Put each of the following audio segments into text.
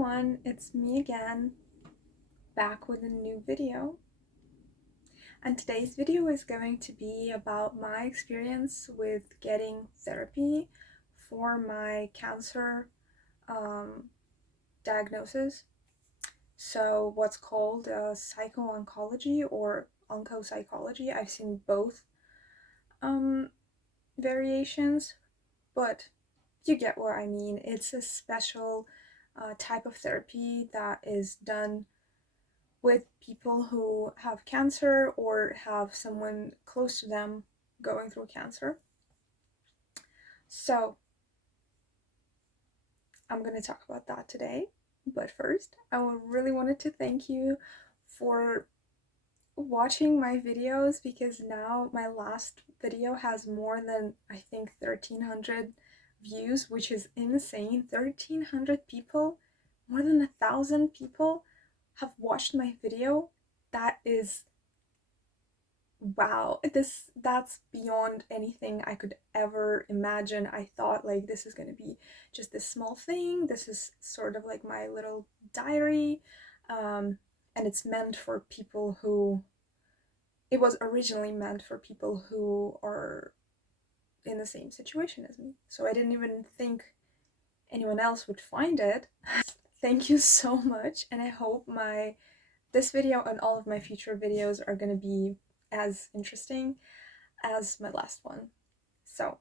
everyone, it's me again, back with a new video. And today's video is going to be about my experience with getting therapy for my cancer diagnosis. So what's called psycho-oncology or onco-psychology. I've seen both um, variations, but you get what I mean. It's a special type of therapy that is done with people who have cancer or have someone close to them going through cancer. So, I'm going to talk about that today. But first, I really wanted to thank you for watching my videos because now my last video has more than, I think, 1,300 views, which is insane. 1,300 people, more than 1,000 people have watched my video. That is wow, that's beyond anything I could ever imagine. I thought like this is gonna be just this small thing. This is sort of like my little diary, and it's meant for people who. It was originally meant for people who are in the same situation as me. So I didn't even think anyone else would find it. Thank you so much, and I hope this video and all of my future videos are gonna be as interesting as my last one. So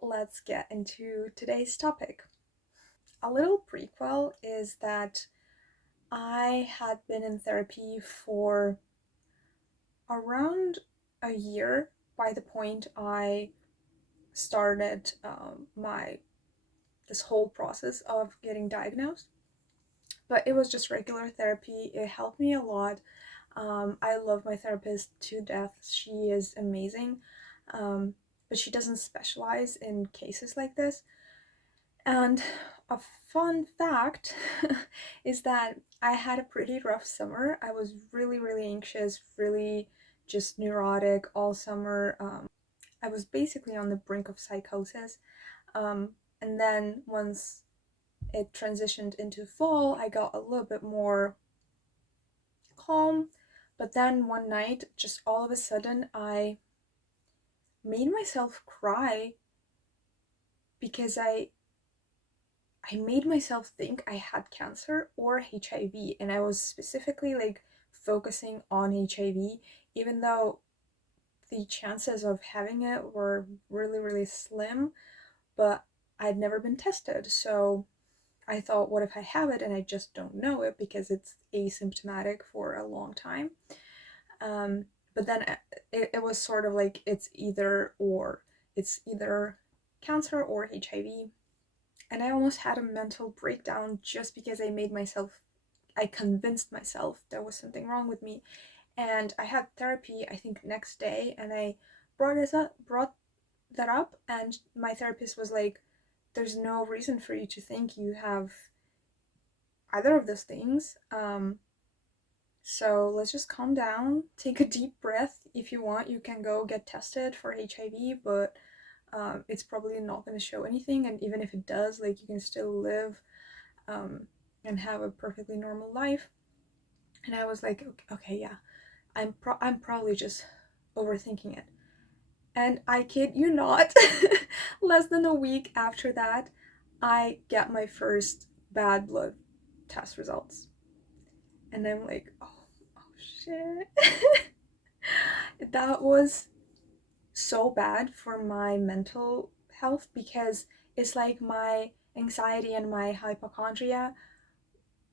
let's get into today's topic. A little prequel is that I had been in therapy for around a year by the point I started this whole process of getting diagnosed. But it was just regular therapy. It helped me a lot. I love my therapist to death. She is amazing, but she doesn't specialize in cases like this. And a fun fact is that I had a pretty rough summer. I was really, really anxious, really just neurotic all summer. I was basically on the brink of psychosis. And then once it transitioned into fall, I got a little bit more calm. But then one night, just all of a sudden, I made myself cry because I made myself think I had cancer or HIV, and I was specifically like focusing on HIV, even though the chances of having it were really, really slim, but I'd never been tested. So I thought, what if I have it and I just don't know it because it's asymptomatic for a long time? But then it was sort of like it's either or. It's either cancer or HIV. And I almost had a mental breakdown just because I convinced myself there was something wrong with me. And I had therapy, I think, next day, and I brought that up, and my therapist was like, there's no reason for you to think you have either of those things. So let's just calm down, take a deep breath. If you want, you can go get tested for HIV, but it's probably not going to show anything. And even if it does, like you can still live and have a perfectly normal life. And I was like, okay, yeah, I'm probably just overthinking it. And I kid you not, less than a week after that, I get my first bad blood test results. And I'm like, oh shit. That was so bad for my mental health because it's like my anxiety and my hypochondria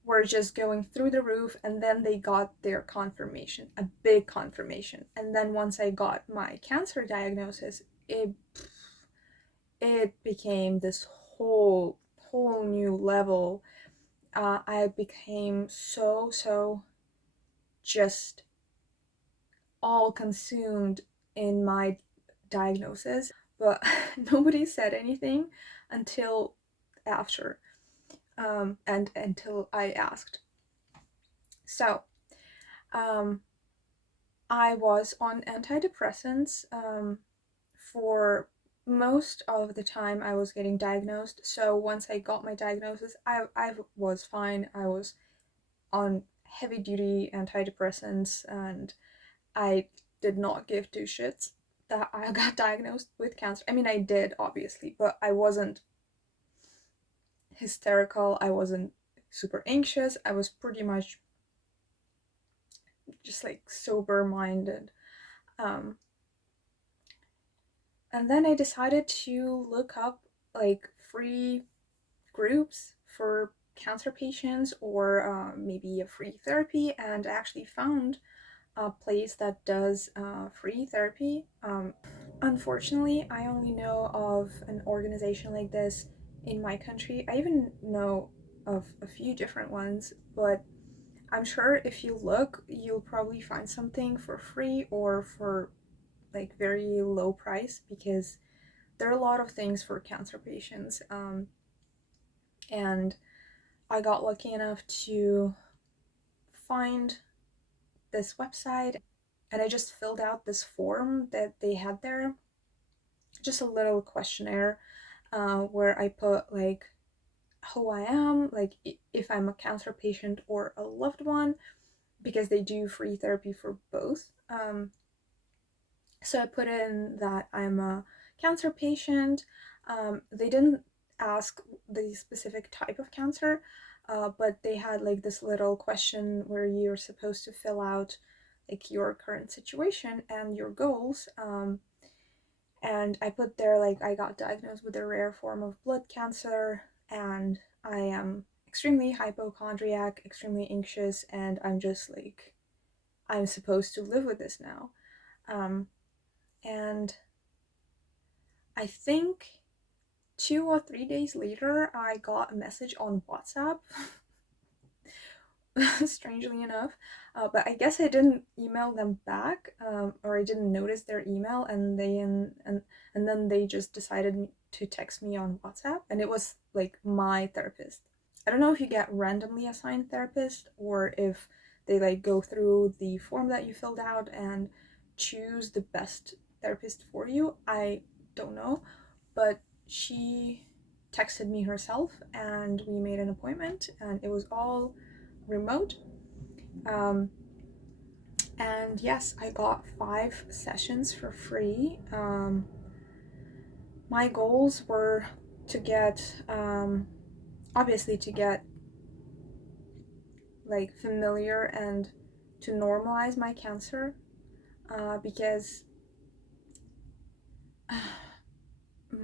were just going through the roof, and then they got their confirmation, a big confirmation. And then once I got my cancer diagnosis, it became this whole new level. I became so just all consumed in my diagnosis, but nobody said anything until after, and until I asked. So, I was on antidepressants for most of the time I was getting diagnosed. So once I got my diagnosis, I was fine. I was on heavy duty antidepressants, and I did not give two shits that I got diagnosed with cancer. I mean, I did, obviously, but I wasn't hysterical. I wasn't super anxious. I was pretty much just like sober minded. Um, and then I decided to look up like free groups for cancer patients, or maybe a free therapy, and I actually found a place that does free therapy. Unfortunately, I only know of an organization like this in my country. I even know of a few different ones, but I'm sure if you look, you'll probably find something for free or for like very low price, because there are a lot of things for cancer patients. And I got lucky enough to find this website, and I just filled out this form that they had there, just a little questionnaire where I put like who I am, like if I'm a cancer patient or a loved one, because they do free therapy for both. So I put in that I'm a cancer patient. They didn't ask the specific type of cancer, but they had like this little question where you're supposed to fill out like your current situation and your goals. And I put there like I got diagnosed with a rare form of blood cancer, and I am extremely hypochondriac, extremely anxious, and I'm just like, I'm supposed to live with this now. Um, and I think 2 or 3 days later, I got a message on WhatsApp, strangely enough. But I guess I didn't email them back, or I didn't notice their email, and and then they just decided to text me on WhatsApp, and it was like my therapist. I don't know if you get randomly assigned therapist, or if they like go through the form that you filled out and choose the best therapist for you. I don't know, but she texted me herself, and we made an appointment, and it was all remote. Um, and yes, I got 5 sessions for free. My goals were to get, obviously, to get like familiar and to normalize my cancer, because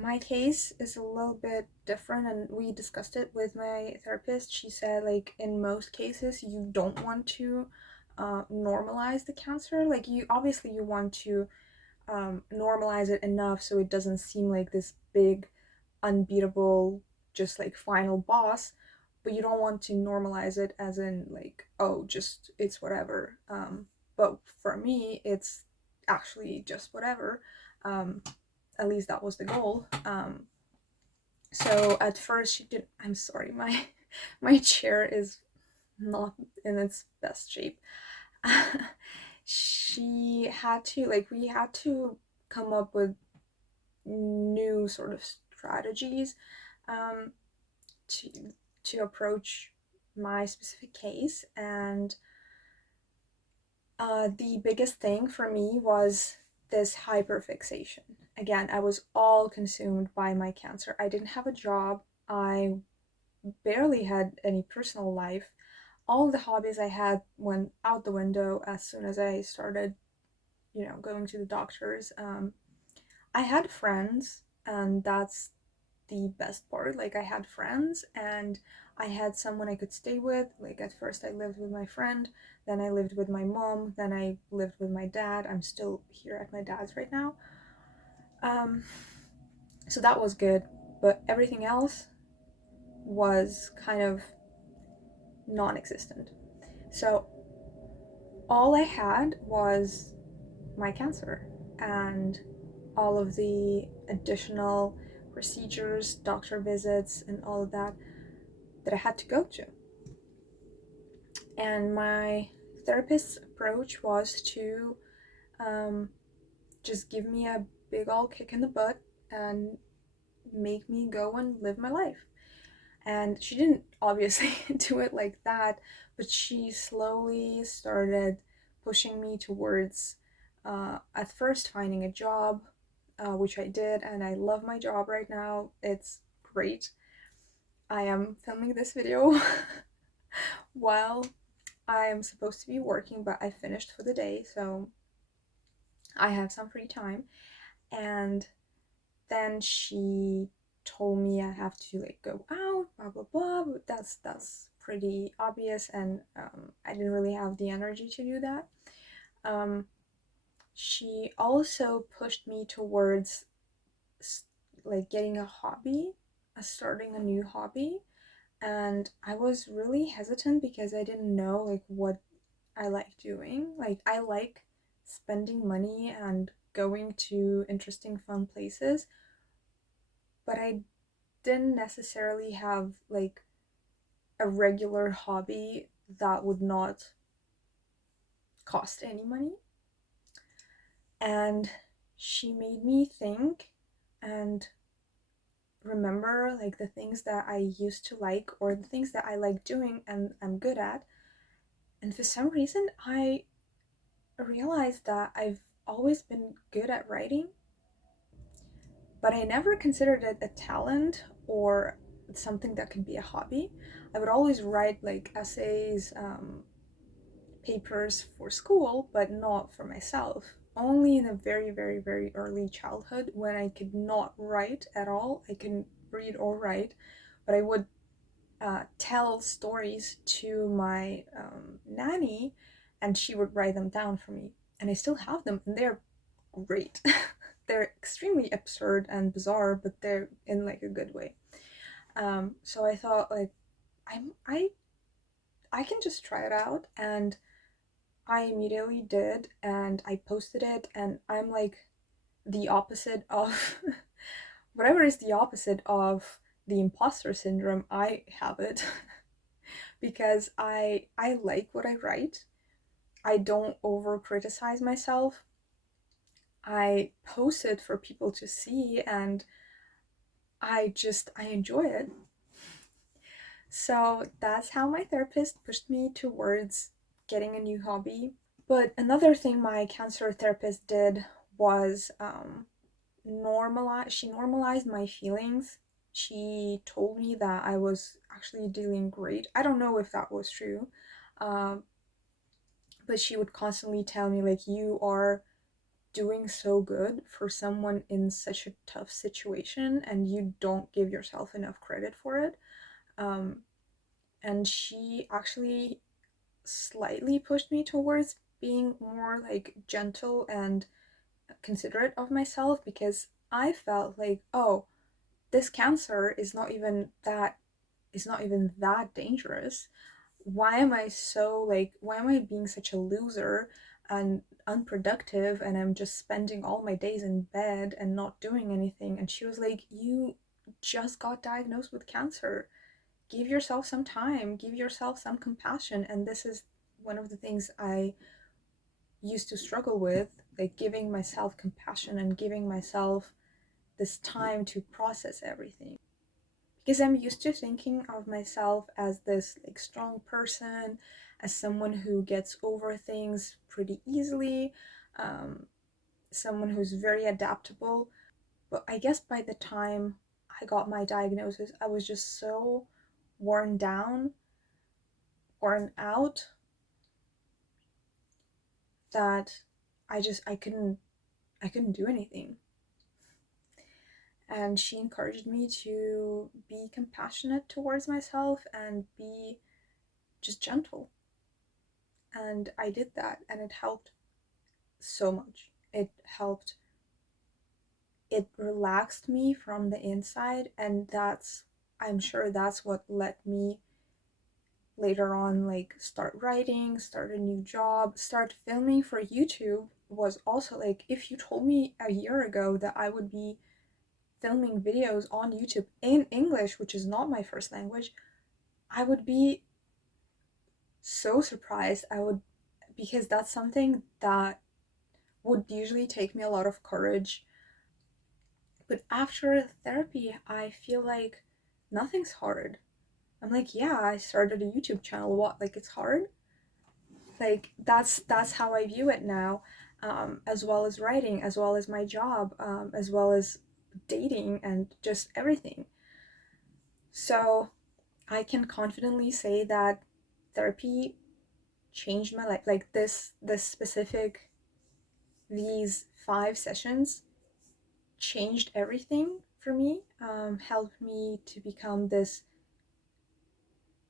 my case is a little bit different, and we discussed it with my therapist. She said like in most cases you don't want to normalize the cancer. Like you obviously you want to normalize it enough so it doesn't seem like this big unbeatable just like final boss, but you don't want to normalize it as in like, oh, just it's whatever. But for me it's actually just whatever. um, at least that was the goal. So at first she did. I'm sorry, my my chair is not in its best shape. She had to like we had to come up with new sort of strategies um, to approach my specific case, and the biggest thing for me was this hyperfixation. Again, I was all consumed by my cancer. I didn't have a job. I barely had any personal life. All the hobbies I had went out the window as soon as I started, going to the doctors. I had friends, and that's the best part. Like, I had friends, and I had someone I could stay with. Like, at first, I lived with my friend, then I lived with my mom, then I lived with my dad. I'm still here at my dad's right now. Um, so that was good, but everything else was kind of non existent. So, all I had was my cancer and all of the additional procedures, doctor visits, and all of that I had to go to. And my therapist's approach was to just give me a big old kick in the butt and make me go and live my life. And she didn't obviously do it like that, but she slowly started pushing me towards, at first, finding a job, which I did, and I love my job right now. It's great. I am filming this video while I am supposed to be working, but I finished for the day, so I have some free time. And then she told me I have to like go out, blah blah blah. But that's pretty obvious, and I didn't really have the energy to do that. She also pushed me towards like getting a hobby, starting a new hobby, and I was really hesitant because I didn't know like what I like doing. Like I like spending money and going to interesting fun places, but I didn't necessarily have like a regular hobby that would not cost any money. And she made me think and remember like the things that I used to like or the things that I like doing and I'm good at. And for some reason, I realized that I've always been good at writing, but I never considered it a talent or something that could be a hobby. I would always write like essays, papers for school, but not for myself. Only in a very, very, very early childhood when I could not write at all. I couldn't read or write, but I would tell stories to my nanny, and she would write them down for me. And I still have them, and they're great. They're extremely absurd and bizarre, but they're in like a good way. So I thought like I can just try it out, and I immediately did, and I posted it, and I'm like the opposite of whatever is the opposite of the imposter syndrome. I have it because I like what I write. I don't over criticize myself. I post it for people to see, and I enjoy it. So that's how my therapist pushed me towards getting a new hobby. But another thing my cancer therapist did was she normalized my feelings. She told me that I was actually doing great. I don't know if that was true, um, but she would constantly tell me like you are doing so good for someone in such a tough situation, and you don't give yourself enough credit for it. Um, and she actually slightly pushed me towards being more like gentle and considerate of myself, because I felt like, oh, this cancer is not even that dangerous. Why am I being such a loser and unproductive, and I'm just spending all my days in bed and not doing anything? And she was like, you just got diagnosed with cancer. Give yourself some time, give yourself some compassion. And this is one of the things I used to struggle with, like giving myself compassion and giving myself this time to process everything, because I'm used to thinking of myself as this like strong person, as someone who gets over things pretty easily, um, someone who's very adaptable. But I guess by the time I got my diagnosis, I was just so worn down, worn out, that I couldn't do anything. And she encouraged me to be compassionate towards myself and be just gentle. And I did that, and it helped so much. It relaxed me from the inside, and I'm sure that's what let me later on like start writing, start a new job, start filming for YouTube. Was also like, if you told me a year ago that I would be filming videos on YouTube in English, which is not my first language, I would be so surprised. Because that's something that would usually take me a lot of courage. But after therapy, I feel like nothing's hard. I'm like, yeah, I started a YouTube channel. What? Like, it's hard? Like, that's how I view it now, as well as writing, as well as my job, as well as dating and just everything. So I can confidently say that therapy changed my life. Like this specific these 5 sessions changed everything for me. Helped me to become this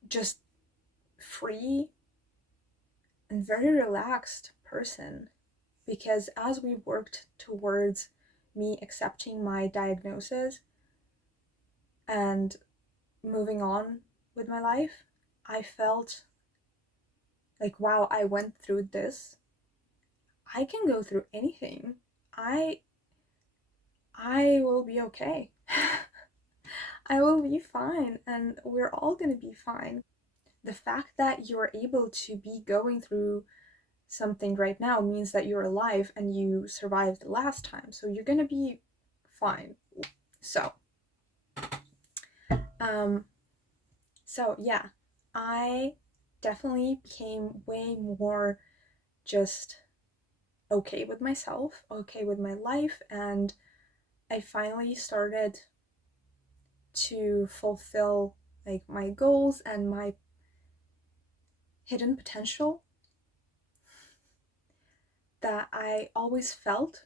just free and very relaxed person. Because as we worked towards me accepting my diagnosis and moving on with my life, I felt like, wow, I went through this. I can go through anything. I I will be okay. I will be fine, and we're all gonna be fine. The fact that you're able to be going through something right now means that you're alive and you survived the last time, so you're gonna be fine. So, um, so yeah, I definitely became way more just okay with myself, okay with my life, and I finally started to fulfill like my goals and my hidden potential that I always felt,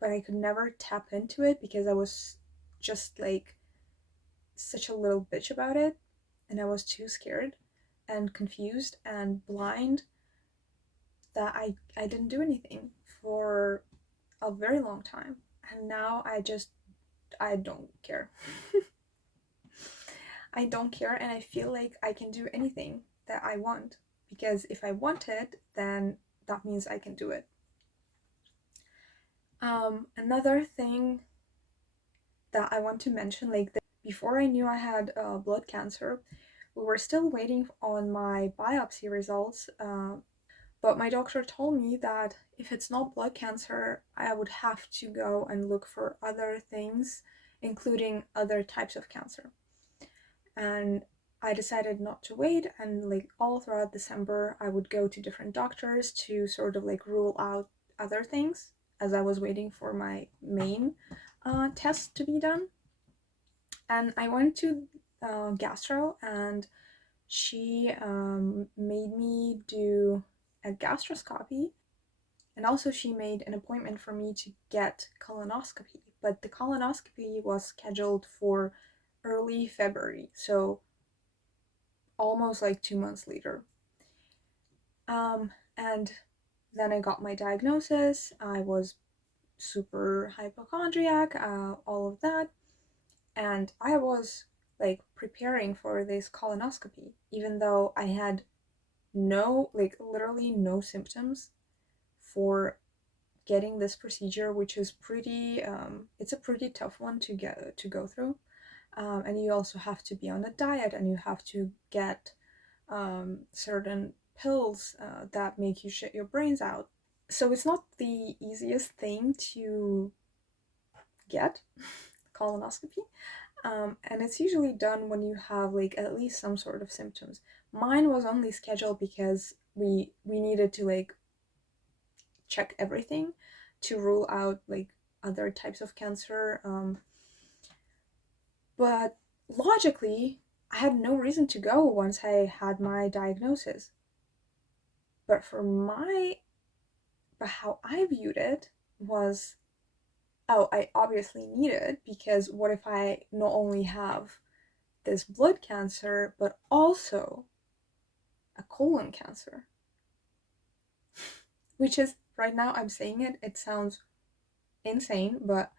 but I could never tap into it because I was just like such a little bitch about it, and I was too scared and confused and blind that I didn't do anything for a very long time. And now I don't care. I don't care, and I feel like I can do anything that I want, because if I want it, then that means I can do it. Another thing that I want to mention, like before I knew I had blood cancer, we were still waiting on my biopsy results. But my doctor told me that if it's not blood cancer, I would have to go and look for other things, including other types of cancer. And I decided not to wait, and like all throughout December, I would go to different doctors to sort of like rule out other things as I was waiting for my main test to be done. And I went to gastro, and she made me do a gastroscopy, and also she made an appointment for me to get colonoscopy. But the colonoscopy was scheduled for early February, so almost like 2 months later. And then I got my diagnosis. I was super hypochondriac, all of that. And I was like preparing for this colonoscopy, even though I had no, like literally no symptoms for getting this procedure, which is pretty, it's a pretty tough one to go through. And you also have to be on a diet, and you have to get certain pills that make you shit your brains out. So it's not the easiest thing to get, colonoscopy. And it's usually done when you have like at least some sort of symptoms. Mine was only scheduled because we needed to like check everything to rule out like other types of cancer. But logically, I had no reason to go once I had my diagnosis. But but how I viewed it was, oh, I obviously need it, because what if I not only have this blood cancer, but also a colon cancer? Which is, right now I'm saying it, it sounds insane, but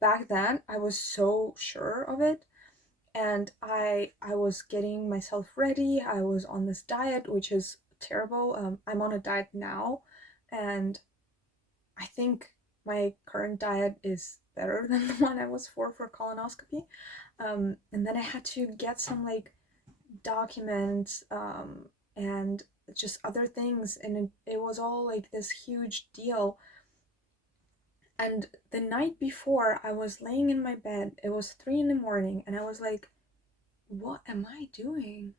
back then I was so sure of it. And I was getting myself ready. I was on this diet, which is terrible. I'm on a diet now, and I think my current diet is better than the one I was for colonoscopy. And then I had to get some like documents, and just other things, and it was all like this huge deal. And the night before, I was laying in my bed. It was 3 in the morning, and I was like, what am I doing?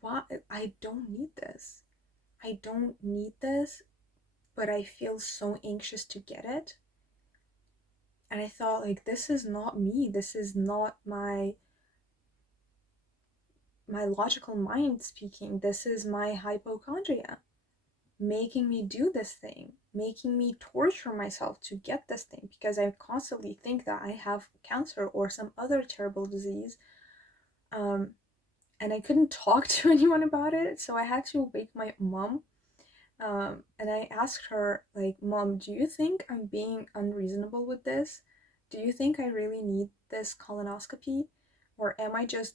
What? I don't need this. I don't need this, but I feel so anxious to get it. And I thought, like, this is not me. This is not my logical mind speaking. This is my hypochondria making me do this thing, making me torture myself to get this thing because I constantly think that I have cancer or some other terrible disease. Um, and I couldn't talk to anyone about it, so I had to wake my mom. And I asked her, like, Mom, do you think I'm being unreasonable with this? Do you think I really need this colonoscopy? Or am I just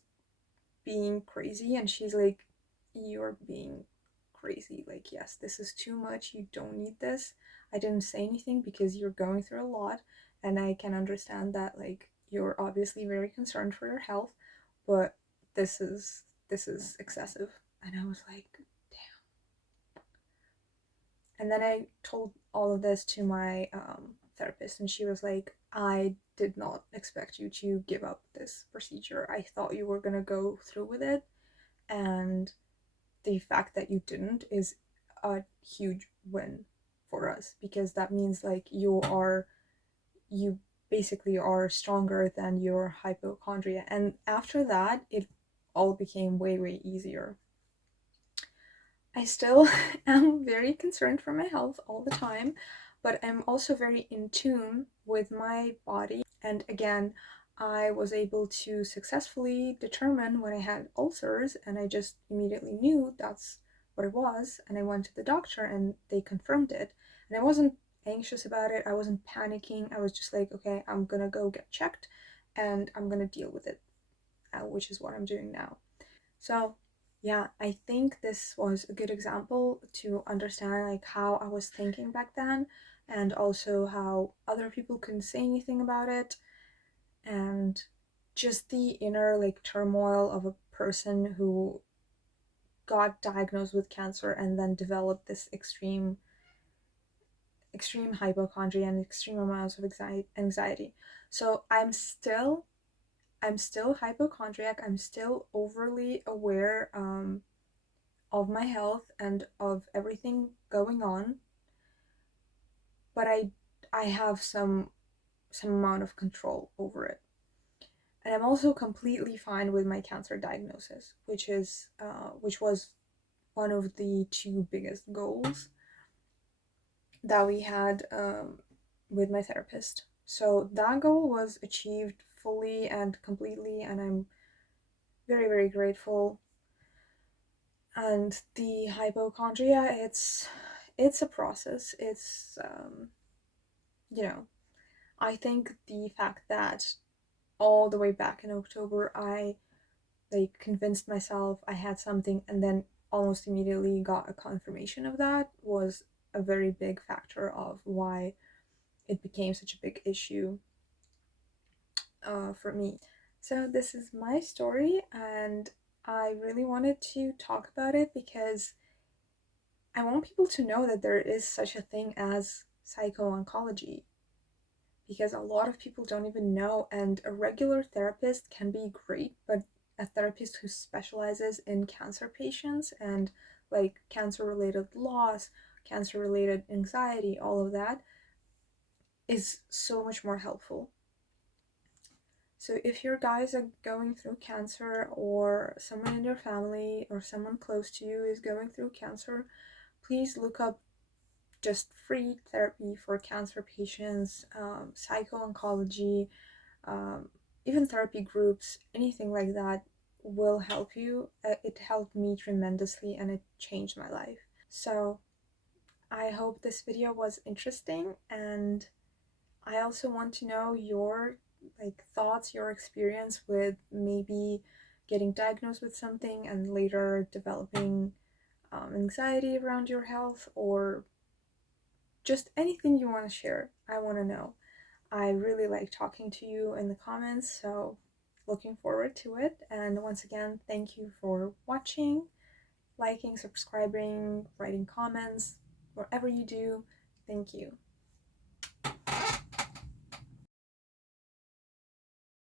being crazy? And she's like, you're being crazy. Like, yes, this is too much. You don't need this. I didn't say anything because you're going through a lot, and I can understand that, like, you're obviously very concerned for your health, but this is excessive. And I was like, and then I told all of this to my therapist, and she was like, I did not expect you to give up this procedure. I thought you were going to go through with it. And the fact that you didn't is a huge win for us because that means like you basically are stronger than your hypochondria. And after that, it all became way, way easier. I still am very concerned for my health all the time, but I'm also very in tune with my body. And again, I was able to successfully determine when I had ulcers, and I just immediately knew that's what it was. And I went to the doctor, and they confirmed it. And I wasn't anxious about it, I wasn't panicking. I was just like, okay, I'm gonna go get checked and I'm gonna deal with it, which is what I'm doing now. So, yeah, I think this was a good example to understand like how I was thinking back then and also how other people couldn't say anything about it and just the inner like turmoil of a person who got diagnosed with cancer and then developed this extreme hypochondria and extreme amounts of anxiety. So I'm still hypochondriac. I'm still overly aware of my health and of everything going on, but I have some amount of control over it. And I'm also completely fine with my cancer diagnosis, which was one of the two biggest goals that we had with my therapist. So that goal was achieved fully and completely, and I'm very, very grateful. And the hypochondria, it's a process. It's you know, I think the fact that all the way back in October I like convinced myself I had something and then almost immediately got a confirmation of that was a very big factor of why it became such a big issue for me. So this is my story, and I really wanted to talk about it because I want people to know that there is such a thing as psycho-oncology, because a lot of people don't even know, and a regular therapist can be great, but a therapist who specializes in cancer patients and like cancer related loss, cancer related anxiety, all of that is so much more helpful. So if your guys are going through cancer, or someone in your family or someone close to you is going through cancer, please look up just free therapy for cancer patients, psycho-oncology, um, even therapy groups, anything like that will help you. It helped me tremendously and it changed my life. So I hope this video was interesting, and I also want to know your like thoughts, your experience with maybe getting diagnosed with something and later developing anxiety around your health, or just anything you want to share. I want to know. I really like talking to you in the comments, so looking forward to it. And once again, thank you for watching, liking, subscribing, writing comments, whatever you do. Thank you.